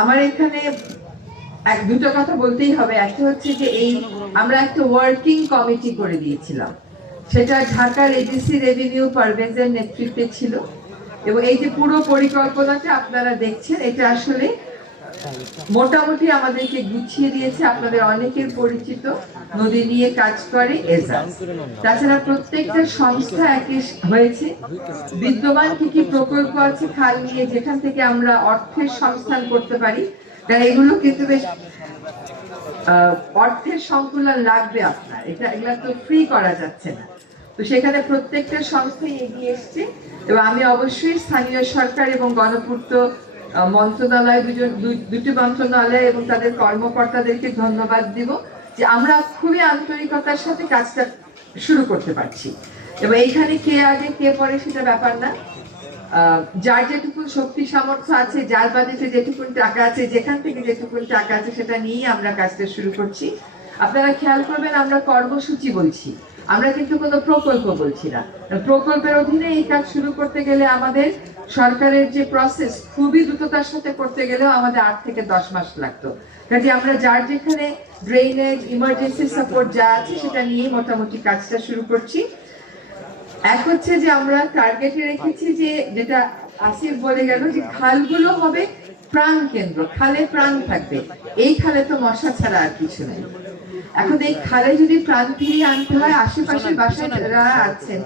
আমার এখানে দুটো কথা বলতেই হবে। একটা হচ্ছে যে আমরা একটা ওয়ার্কিং কমিটি করে দিয়েছিলাম, সেটা ঢাকার এডিসি রেভিনিউ পারভেজের নেতৃত্বে ছিল। এবং এই যে পুরো পরিকল্পনাটা আপনারা দেখছেন, এটা আসলে মোটামুটি আমাদেরকে গুছিয়ে দিয়েছে আপনাদের অনেকের পরিচিত নদী নিয়ে কাজ করে এজাজ। তাছাড়া প্রত্যেকটা সংস্থা একই হয়েছে, বিদ্যমান কি কি প্রকল্প আছে খাল নিয়ে যেখান থেকে আমরা অর্থের সংস্থান করতে পারি, কারণ এগুলো কিন্তু বেশ অর্থের সংকুলন লাগবে আপনার, এগুলা তো ফ্রি করা যাচ্ছে না। তো সেখানে প্রত্যেকটা সংস্থাই এগিয়ে এসছে। এবং আমি অবশ্যই স্থানীয় সরকার এবং গণপূর্ত মন্ত্রণালয়, দুটি মন্ত্রণালয় এবং তাদের কর্মকর্তাদেরকে ধন্যবাদ দিব যে আমরা খুবই আন্তরিকতার সাথে কাজটা শুরু করতে পারছি। এবং এইখানে কে আগে কে পরে সেটা ব্যাপার না, যার যেটুকু শক্তি সামর্থ্য আছে, যার বাজেটে যেটুকু টাকা আছে, যেখান থেকে যেটুকু টাকা আছে সেটা নিয়েই আমরা কাজটা শুরু করছি। আপনারা খেয়াল করবেন, আমরা কর্মসূচি বলছি, আমরা কিন্তু কোনো প্রকল্প বলছি না। প্রকল্পের অধীনে এই কাজ শুরু করতে গেলে আমাদের সরকারের যে প্রসেস খুবই দ্রুততার সাথে করতে গেলেও আমাদের 8 থেকে 10 মাস লাগতো। কাজে আমরা যার যেখানে ড্রেনেজ, ইমার্জেন্সি সাপোর্ট যা আছে সেটা নিয়ে মোটামুটি কাজটা শুরু করছি। এক হচ্ছে যে আমরা টার্গেটে রেখেছি যে, যেটা আসিফ বলে গেল, যে খালগুলো হবে প্রাণ কেন্দ্র, খালে প্রাণ থাকবে। এই খালে তো মশা ছাড়া আর কিছু নেই। এখন এই খালে যদি প্রাণ ফিরিয়ে আনতে হয়, আশেপাশে বাসায় যারা আছেন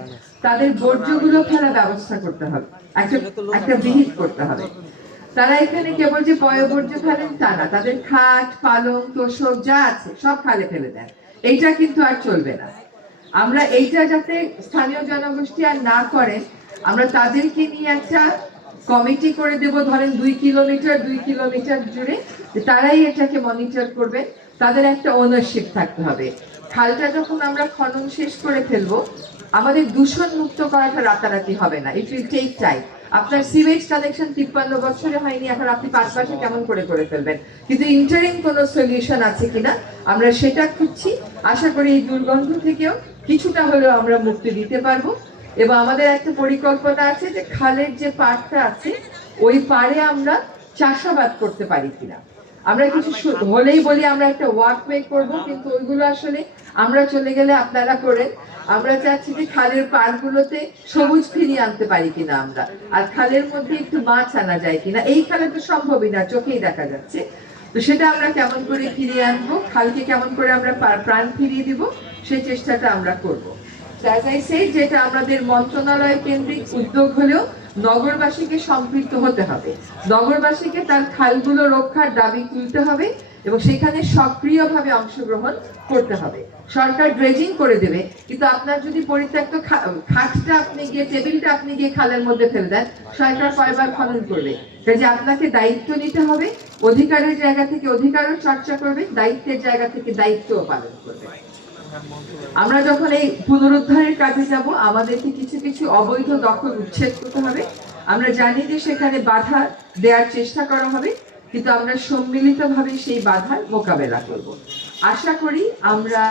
তাদের বর্জ্যগুলো ফেলার ব্যবস্থা করতে হবে, একটা বিহিত করতে হবে। তারা এখানে কেবল যে পয়ঃবর্জ্য ফেলেন তা না, তাদের খাট, পালং, তোষক যা আছে সব খালে ফেলে দেন। এইটা কিন্তু আর চলবে না। আমরা এইটা যাতে স্থানীয় জনগোষ্ঠী আর না করেন, আমরা তাদেরকে নিয়ে একটা কমিটি করে দেব, ধরেন 2 কিলোমিটার জুড়ে, তারাই এটাকে মনিটর করবে। তাদের একটা ওনারশিপ থাকতে হবে। খালটা যখন আমরা খনন শেষ করে ফেলবো, আমাদের দূষণ মুক্ত করাটা রাতারাতি হবে না, ইট উইল টেক টাইম। আপনার সিওয়েজ কানেকশন 53 বছরে হয়নি, এখন আপনি 5 মাসে কেমন করে ফেলবেন? কিন্তু ইন্টারিম কোনো সলিউশন আছে কিনা আমরা সেটা খুঁজছি। আশা করি এই দুর্গন্ধ থেকেও কিছুটা হলেও আমরা মুক্তি দিতে পারবো। এবং আমাদের একটা পরিকল্পনা আছে যে খালের যে পাড়টা আছে ওই পাড়ে আমরা চাষাবাদ করতে পারি কিনা। আমরা কিছু হলেই বলি আমরা একটা ওয়াকওয়ে করব, কিন্তু ওইগুলো আসলে আমরা চলে গেলে আপনারা করেন। আমরা চাচ্ছি যে খালের পাড়গুলোতে সবুজ ফিরিয়ে আনতে পারি কিনা আমরা, আর খালের মধ্যে একটু মাছ আনা যায় কিনা। এই খালে তো সম্ভবই না, চোখেই দেখা যাচ্ছে। তো সেটা আমরা কেমন করে ফিরিয়ে আনবো, খালকে কেমন করে আমরা প্রাণ ফিরিয়ে দিব, সেই চেষ্টাটা আমরা করব। যেটা আমাদের মন্ত্রণালয় কেন্দ্রিক উদ্যোগ হলেও নগরবাসীকে সম্পৃক্ত হতে হবে, নগরবাসীকে তার খালগুলো রক্ষার দাবি তুলতে হবে এবং সেখানে সক্রিয়ভাবে অংশগ্রহণ করতে হবে। সরকার ড্রেজিং করে দেবে, কিন্তু আপনার যদি পরিত্যক্ত খাটটা আপনি গিয়ে, টেবিলটা আপনি গিয়ে খালের মধ্যে ফেলে দেন, সরকার কয়বার খনন করবে? কাজে আপনাকে দায়িত্ব নিতে হবে, অধিকারের জায়গা থেকে অধিকারও চর্চা করবে, দায়িত্বের জায়গা থেকে দায়িত্বও পালন করবে। আমরা যখন এই পুনরুদ্ধারের কাজে যাব, আমাদেরকে কিছু কিছু অবৈধ দখল উচ্ছেদ করতে হবে। আমরা জানি যে সেখানে বাধা দেওয়ার চেষ্টা করা হবে, কিন্তু আমরা সম্মিলিতভাবে সেই বাধার মোকাবেলা করব। আশা করি আমরা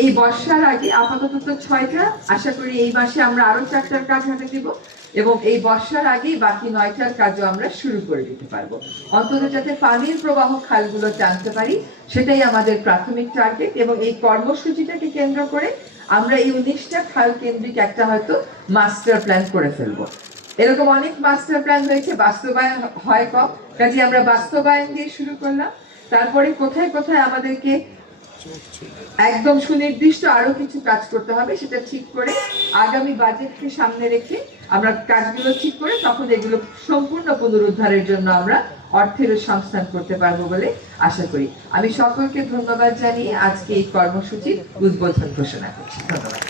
এই বর্ষার আগে, আপাতত 6টা, আশা করি এই মাসে আমরা আরো 4টার কাজ হাতে দিব এবং এই বর্ষার আগেই বাকি 9টার কাজও আমরা শুরু করে দিতে পারবো। অন্তত যাতে পানির প্রবাহ খালগুলো টানতে পারি, সেটাই আমাদের প্রাথমিক টার্গেট। এবং এই কর্মসূচিটাকে কেন্দ্র করে আমরা এই 19টা খাল কেন্দ্রিক একটা হয়তো মাস্টার প্ল্যান করে ফেলবো। এরকম অনেক মাস্টার প্ল্যান হয়েছে, বাস্তবায়ন হয় কম, কাজে আমরা বাস্তবায়ন দিয়ে শুরু করলাম। তারপরে কোথায় কোথায় আমাদেরকে একদম সুনির্দিষ্ট আরো কিছু কাজ করতে হবে সেটা ঠিক করে আগামী বাজেটকে সামনে রেখে আমরা কাজগুলো ঠিক করে তখন এগুলো সম্পূর্ণ পুনরুদ্ধারের জন্য আমরা অর্থের সংস্থান করতে পারবো বলে আশা করি। আমি সকলকে ধন্যবাদ জানিয়ে আজকে এই কর্মসূচির উদ্বোধন ঘোষণা করছি। ধন্যবাদ।